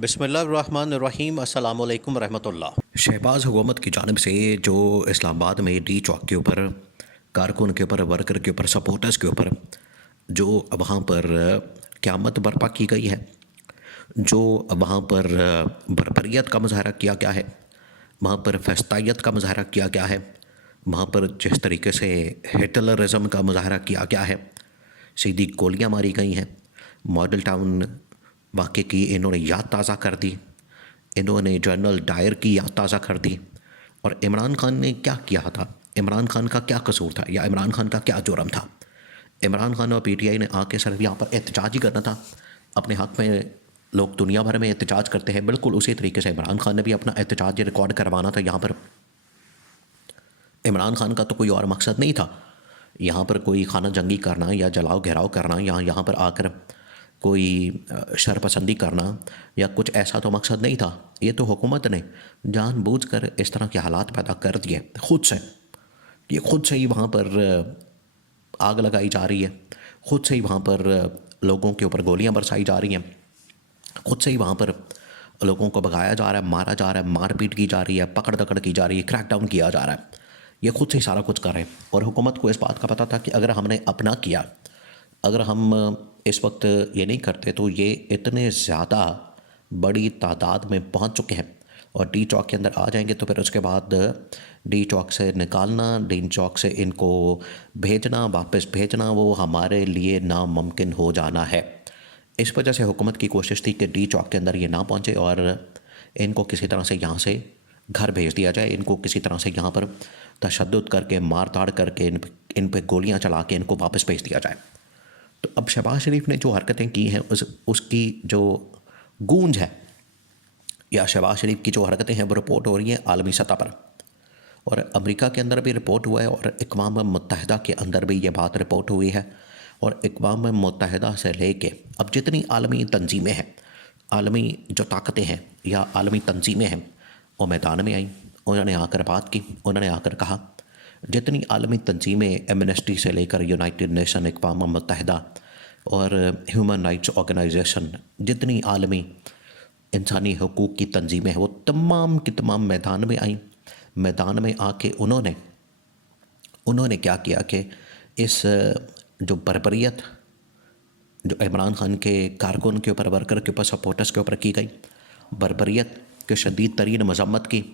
बिस्मिल्लाहिर्रहमानिर्रहीम अस्सलामु अलैकुम रहमतुल्लाह। शहबाज हुकूमत की जानिब से जो इस्लामाबाद में डी चौक के ऊपर कारकुन के ऊपर वर्कर के ऊपर सपोर्टर्स के ऊपर जो वहाँ पर क़यामत बर्पा की गई है, जो वहाँ पर बरबरियत का मुजाहरा किया गया है, वहाँ पर फस्तायत का मुजाहरा किया गया है, वहाँ पर जिस तरीके से हिटलरिज़म का मुजाहरा किया गया है, सीधी गोलियाँ मारी गई हैं। मॉडल टाउन वाक़े की इन्होंने याद ताज़ा कर दी, इन्होंने जनरल डायर की याद ताज़ा कर दी। और इमरान खान ने क्या किया था, इमरान खान का क्या कसूर था या इमरान खान का क्या जुर्म था। इमरान खान और पीटीआई ने आके सिर्फ यहाँ पर एहतजाज ही करना था, अपने हक़ में लोग दुनिया भर में एहतजाज करते हैं, बिल्कुल उसी तरीके से इमरान खान ने भी अपना एहतजाज रिकॉर्ड करवाना था यहाँ पर। इमरान खान का तो कोई और मकसद नहीं था यहाँ पर कोई खाना जंगी करना या जलाओ घेराव करना या यहाँ पर आकर कोई शरपसंदी करना या कुछ ऐसा तो मकसद नहीं था। ये तो हुकूमत ने जानबूझकर इस तरह के हालात पैदा कर दिए खुद से। ये खुद से ही वहाँ पर आग लगाई जा रही है, खुद से ही वहाँ पर लोगों के ऊपर गोलियाँ बरसाई जा रही हैं, खुद से ही वहाँ पर लोगों को भगाया जा रहा है, मारा जा रहा है, मारपीट की जा रही है, पकड़ दकड़ की जा रही है, क्रैकडाउन किया जा रहा है। ये खुद से ही सारा कुछ कर रहे हैं। और हुकूमत को इस बात का पता था कि अगर हमने अपना किया, अगर हम इस वक्त ये नहीं करते तो ये इतने ज़्यादा बड़ी तादाद में पहुंच चुके हैं और डी चौक के अंदर आ जाएंगे तो फिर उसके बाद डी चौक से निकालना, डी चौक से इनको भेजना, वापस भेजना, वो हमारे लिए नामुमकिन हो जाना है। इस वजह से हुकूमत की कोशिश थी कि डी चौक के अंदर ये ना पहुँचे और इनको किसी तरह से यहाँ से घर भेज दिया जाए, इनको किसी तरह से यहाँ पर तशद्दुद करके, मार ताड़ करके, इन पे गोलियाँ चला के इनको वापस भेज दिया जाए। तो अब शहबाज शरीफ ने जो हरकतें की हैं उसकी जो गूंज है या शहबाज शरीफ की जो हरकतें हैं वो रिपोर्ट हो रही हैं आलमी सतह पर, और अमेरिका के अंदर भी रिपोर्ट हुआ है और अक़वाम मुत्तहिदा के अंदर भी ये बात रिपोर्ट हुई है। और अक़वाम मुत्तहिदा से लेके अब जितनी आलमी तंजीमें हैं, आलमी जो ताकतें हैं या आलमी तंजीमें हैं, वो मैदान में आईं, उन्होंने आकर बात की, उन्होंने आकर कहा। जितनी आलमी तंजीमें एमनेस्टी से लेकर यूनाइटेड नेशन, अक़वाम मुत्तहिदा और ह्यूमन राइट्स ऑर्गेनाइजेशन, जितनी आलमी इंसानी हकूक़ की तंजीमें हैं वो तमाम की तमाम मैदान में आईं। मैदान में आके उन्होंने क्या किया कि इस जो बर्बरियत जो इमरान खान के कारकुन के ऊपर, वर्कर के ऊपर, सपोर्टर्स के ऊपर की गई, बर्बरियत के शदीद तरीन मज़म्मत की,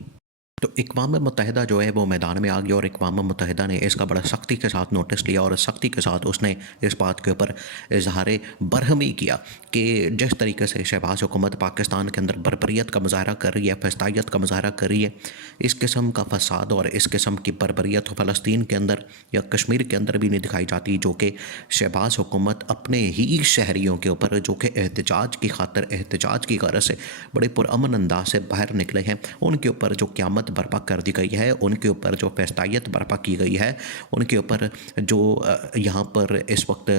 तो अक़वाम मुत्तहिदा जो है वो मैदान में आ गया और अक़वाम मुत्तहिदा ने इसका बड़ा सख्ती के साथ नोटिस लिया और सख्ती के साथ उसने इस बात के ऊपर इजहार बरहमी किया कि जिस तरीके से शहबाज हुकूमत पाकिस्तान के अंदर बर्बरियत का मुजाहरा कर रही है, फस्तायत का मुजाहरा कर रही है, इस किस्म का फसाद और इस किस्म की बर्बरियत फ़लस्तीन के अंदर या कश्मीर के अंदर भी नहीं दिखाई जाती, जो कि शहबाज हुकूमत अपने ही शहरियों के ऊपर जो कि एहतजाज की खातर, एहतजाज की गरज से बड़े पुरअमन अंदाज से बाहर निकले हैं, उनके ऊपर जो क़यामत बर्पा कर दी गई है, उनके ऊपर जो फस्तायत बर्पा की गई है, उनके ऊपर जो यहाँ पर इस वक्त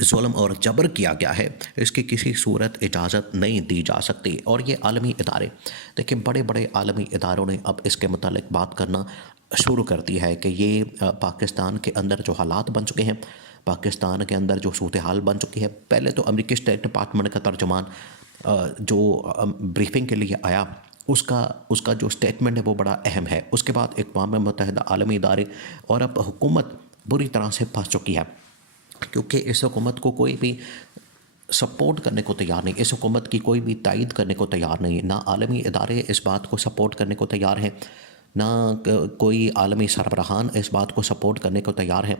जुल्म और जबर किया गया है, इसकी किसी सूरत इजाज़त नहीं दी जा सकती। और ये आलमी इदारे, देखिए बड़े बड़े आलमी इदारों ने अब इसके मुतालिक बात करना शुरू कर दी है कि ये पाकिस्तान के अंदर जो हालात बन चुके हैं, पाकिस्तान के अंदर जो सूरत हाल बन चुकी है। पहले तो अमेरिकी स्टेट डिपार्टमेंट का तर्जुमान जो ब्रीफिंग के लिए आया, उसका जो स्टेटमेंट है वो बड़ा अहम है। उसके बाद अक़वाम मुत्तहिदा, आलमी इदारे और अब हुकूमत बुरी तरह से फंस चुकी है, क्योंकि इस हुकूमत को कोई भी सपोर्ट करने को तैयार नहीं, इस हुकूमत की कोई भी तायद करने को तैयार नहीं। ना आलमी इदारे इस बात को सपोर्ट करने को तैयार हैं, ना कोई आलमी सरबराहान इस बात को सपोर्ट करने को तैयार हैं,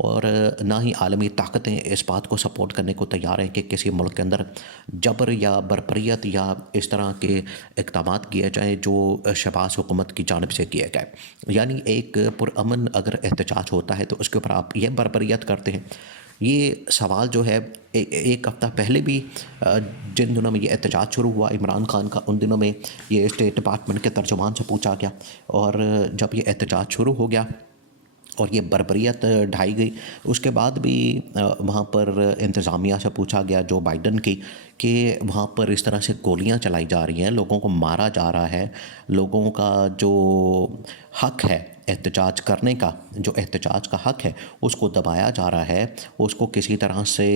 और ना ही आलमी ताकतें इस बात को सपोर्ट करने को तैयार हैं कि किसी मुल्क के अंदर जबर या बरबरियत या इस तरह के इक़दाम किए जाएँ जो शहबाज हुकूमत की जानिब से किए गए। यानी एक पुरअमन अगर एहतजाज होता है तो उसके ऊपर आप ये बरबरियत करते हैं। ये सवाल जो है एक हफ़्ता पहले भी जिन दिनों में ये एहतजाज शुरू हुआ इमरान खान का, उन दिनों में ये स्टेट डिपार्टमेंट के तर्जुमान से पूछा गया, और जब ये एहतजाज शुरू हो गया और ये बर्बरियत ढाई गई, उसके बाद भी वहाँ पर इंतज़ामिया से पूछा गया जो बाइडन की कि वहाँ पर इस तरह से गोलियाँ चलाई जा रही हैं, लोगों को मारा जा रहा है, लोगों का जो हक है एहतजाज करने का, जो एहतजाज का हक है उसको दबाया जा रहा है, उसको किसी तरह से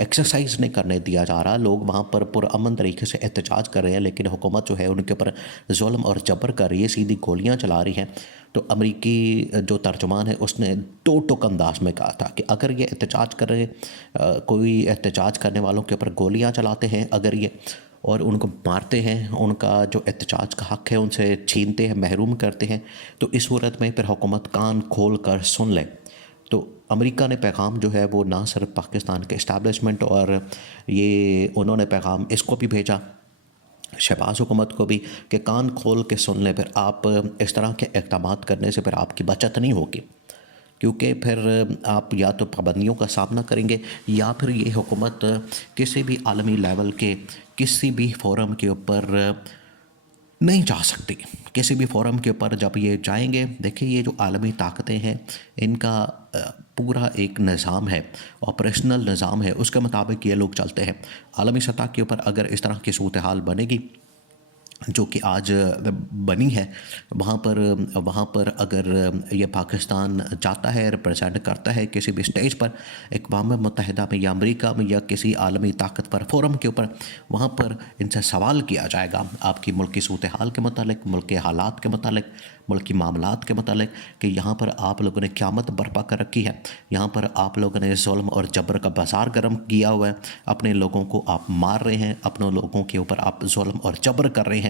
एक्सरसाइज नहीं करने दिया जा रहा। लोग वहाँ पर पुरअमन तरीके से एहतजाज कर रहे हैं, लेकिन हुकूमत जो है उनके ऊपर जुल्म और जबर कर रही है, सीधी गोलियाँ चला रही हैं। तो अमरीकी जो तर्जुमान है उसने दो टुक अंदाज में कहा था कि अगर ये एहतजाज कर रहे कोई एहतजाज करने वालों के ऊपर गोलियां चलाते हैं, अगर ये और उनको मारते हैं, उनका जो एहतजाज का हक है उनसे छीनते हैं, महरूम करते हैं, तो इस सूरत में फिर हुकूमत कान खोल कर सुन ले। तो अमेरिका ने पैगाम जो है वो ना सिर्फ पाकिस्तान के इस्टेब्लिशमेंट और ये उन्होंने पैगाम इसको भी भेजा शहबाज हुकूमत को भी कि कान खोल के सुन लें, फिर आप इस तरह के इक़दाम करने से फिर आपकी बचत नहीं होगी, क्योंकि फिर आप या तो पाबंदियों का सामना करेंगे या फिर ये हुकूमत किसी भी आलमी लेवल के किसी भी फोरम के ऊपर नहीं जा सकती। किसी भी फोरम के ऊपर जब ये जाएंगे, देखिए ये जो आलमी ताकतें हैं इनका पूरा एक निज़ाम है, ऑपरेशनल निज़ाम है, उसके मुताबिक ये लोग चलते हैं। आलमी सतह के ऊपर अगर इस तरह की सूरत हाल बनेगी जो कि आज बनी है, वहाँ पर अगर ये पाकिस्तान जाता है, रिप्रेजेंट करता है किसी भी स्टेज पर, अक़वाम मुत्तहिदा में या अमेरिका में या किसी आलमी ताकत पर फोरम के ऊपर, वहाँ पर इनसे सवाल किया जाएगा आपकी मुल्क की सूरत हाल के मुतालिक, मुल्क के हालात के मुतालिक, मुल्क की मामलात के मुतालिक, कि यहाँ पर आप लोगों ने क़यामत बर्पा कर रखी है, यहाँ पर आप लोगों ने जुल्म और जबर का बाज़ार गर्म किया हुआ है, अपने लोगों को आप मार रहे हैं, अपने लोगों के ऊपर आप जुल्म और जबर कर रहे हैं।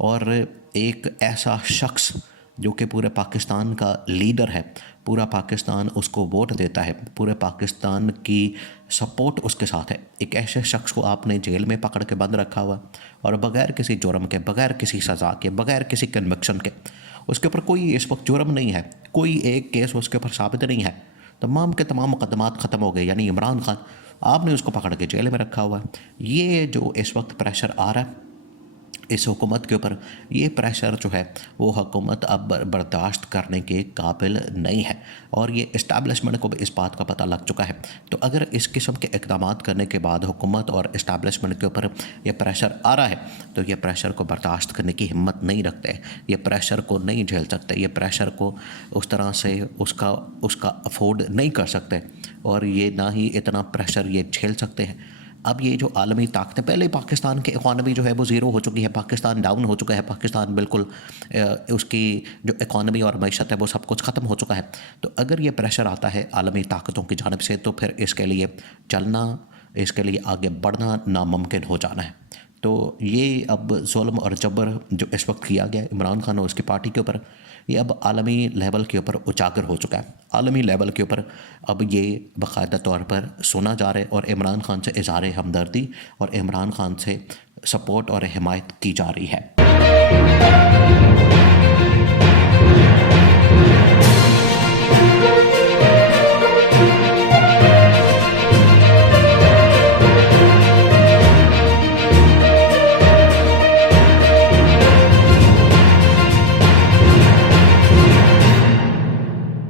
और एक ऐसा शख्स जो कि पूरे पाकिस्तान का लीडर है, पूरा पाकिस्तान उसको वोट देता है, पूरे पाकिस्तान की सपोर्ट उसके साथ है, एक ऐसे शख्स को आपने जेल में पकड़ के बंद रखा हुआ और बग़ैर किसी जुर्म के, बग़ैर किसी सज़ा के, बग़ैर किसी कन्विक्शन के, उसके ऊपर कोई इस वक्त जुर्म नहीं है, कोई एक केस उसके ऊपर साबित नहीं है, तमाम के तमाम मुकदमात ख़त्म हो गए, यानी इमरान खान, आपने उसको पकड़ के जेल में रखा हुआ है। ये जो इस वक्त प्रेशर आ रहा है इस हुकूमत के ऊपर, ये प्रेशर जो है वो हुकूमत अब बर्दाश्त करने के काबिल नहीं है, और ये इस्टेब्लिशमेंट को भी इस बात का पता लग चुका है। तो अगर इस किस्म के इक़दाम करने के बाद हुकूमत और इस्टेब्लिशमेंट के ऊपर ये प्रेशर आ रहा है, तो ये प्रेशर को बर्दाश्त करने की हिम्मत नहीं रखते, ये प्रेशर को नहीं झेल सकते, ये प्रेशर को उस तरह से उसका अफोर्ड नहीं कर सकते, और ये ना ही इतना प्रेशर ये झेल सकते हैं। अब ये जो आलमी ताकतें, पहले पाकिस्तान की इकॉनमी जो है वो ज़ीरो हो चुकी है, पाकिस्तान डाउन हो चुका है, पाकिस्तान बिल्कुल उसकी जो इकॉनमी और मईशत है वो सब कुछ ख़त्म हो चुका है। तो अगर ये प्रेशर आता है आलमी ताकतों की जानिब से, तो फिर इसके लिए चलना, इसके लिए आगे बढ़ना नामुमकिन हो जाना है। तो ये अब जुल्म और जबर जो इस वक्त किया गया इमरान खान और उसकी पार्टी के ऊपर, ये अब आलमी लेवल के ऊपर उजागर हो चुका है। आलमी लेवल के ऊपर अब ये बाकायदा तौर पर सुना जा रहा है, और इमरान खान से इज़हार हमदर्दी और इमरान खान से सपोर्ट और हिमायत की जा रही है।